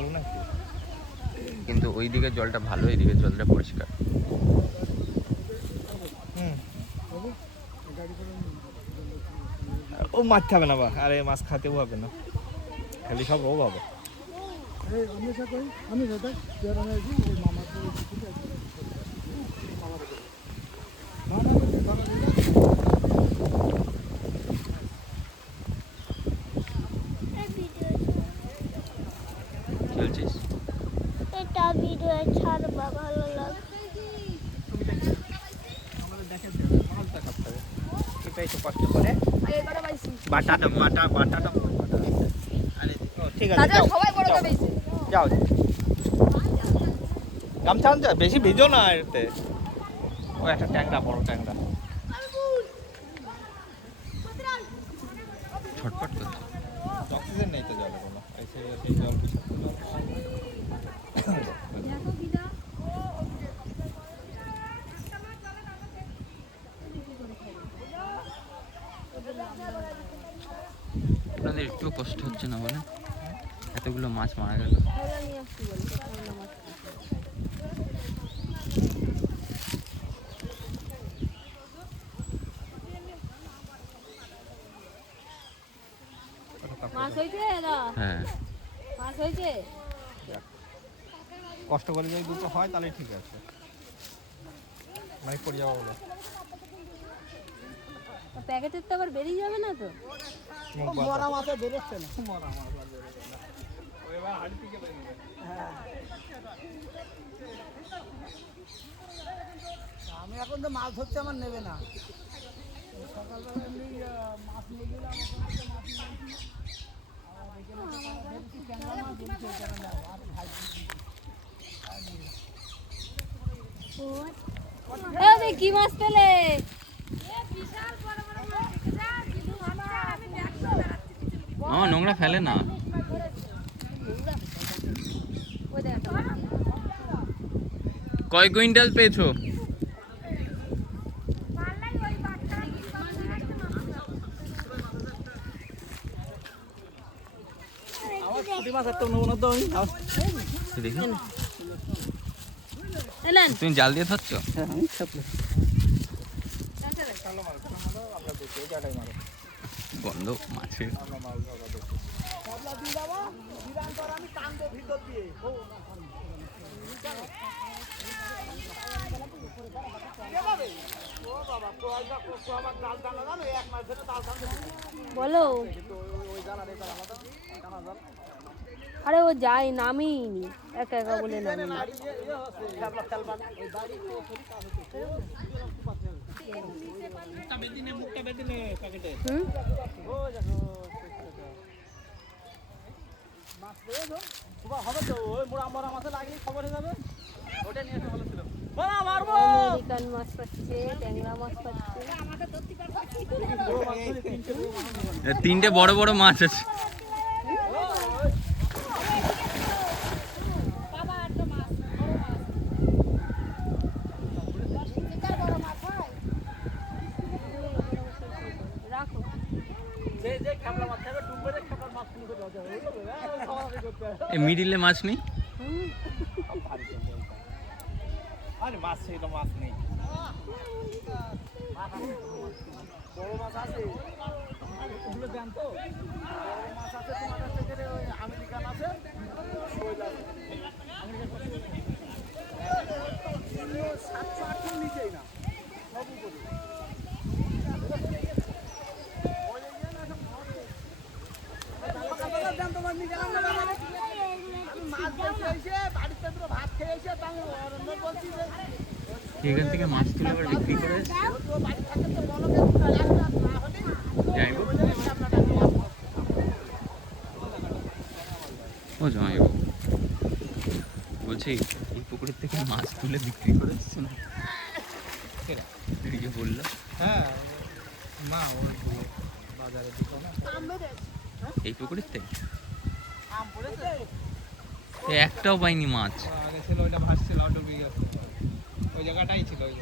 ভালো নাকি? কিন্তু ওই দিকের জলটা ভালো, এই দিকের জলটা পরিষ্কার। ও মাছ খাবে না বা, আরে মাছ খাতেও হবে না, খালি সব ও পাবে। খেলছিস? এটা ভিডিও ছাড়বা, ভালো লাগবে। এটাই তো কষ্ট করে বাটাটা বাটাটা। আরে ঠিক আছে, যাও সবাই বড় করে দিয়েছে। যাও। গামছা আনতে বেশি ভিজো না এতে। ও একটা ট্যাংরা, বড় ট্যাংরা। ছটফট করছে। অক্সিজেন নেই তো জলে কোনো, সেই জল বিষাক্ত জল। আপনাদের একটু কষ্ট হচ্ছে না বলে? এতগুলো মাছ মারা গেল। মাছ হয়েছে দাদা? হ্যাঁ, মাছ হয়েছে? কষ্ট করে যদি দুটো হয় তাহলে ঠিক আছে, মানে পড়ে যাবো বলে। প্যাকেটের তো আবার বেরিয়ে যাবে না তো? মরা মাছে বেরোচ্ছে না, মরা মাছ আর বেরোচ্ছে না। এবার হাড়ি থেকে বেরিয়ে হ্যাঁ, আমি এখন তো মাছ ধরতে আমার নেবে না। সকালবেলা এমনি মাছ নিয়ে গেলাম, ওখান থেকে মাছ নিয়ে আসি। আর বিকেলে দেখছি ট্যাংরা মাছ বলছে, ওখানে নাও আর ভাই কি মাছ পেলে? নোংরা ফেলে না। কয় কুইন্টাল পেয়েছো? আমার পুঁটি মাছ একটা নেবো না তো আমি। দেখি এলেন? তুমি জাল দিয়ে ধরছো? হ্যাঁ, আমি ছাপলে গন্ধ মাছের। আমি টানবো ভিতর দিয়ে। বলো। আরে ও যায়, নামিনি, একা একা বলে নামি। হুম, হবে তো, ওই মোড়া মরা মাছে লাগলে খবর হয়ে যাবে, ওটা নিয়ে এসে ভালো ছিল। মারবো আমেরিকান মাছ পাচ্ছে, ট্যাংরা মাছ পাচ্ছে। তিনটে বড় বড় মাছ আছে। রাখো। যে খেপলা মাছ থাকবে ডুববে, খেপলার মাছ কিনে করতে হবে, মিডিলে মাছ নেই? আরে মাছ ছিল, মাছ নেই। বড় মাছ আছে ওগুলো দেন তো, বড় মাছ আছে তোমার কাছ থেকে, ওই আমেরিকান আছে, শোল আছে। আমেরিকান 700-800 নিচেই না, সব উপরে। দেন তোমার নিচে রান্না বান্না। আমি মাছ ধরতে এসে বাড়িতে পুরো ভাত খেয়ে এসে তো আমি বলছি যে এখান থেকে মাছ তুলে আবার বিক্রি করে বাড়ি থাকে তো বলো না হলে যাইব। ও জামাইব বলছি, এই পুকুরের থেকে মাছ তুলে বিক্রি করে দিচ্ছে না? বললো হ্যাঁ, মা ওই বাজারে দিত না। এই পুকুরের থেকে আম পড়েছে, একটাও পাইনি মাছ। আগে ছিল ওইটা ভাসছিল, অটো বিঘা ওই জায়গাটাই ছিল ওই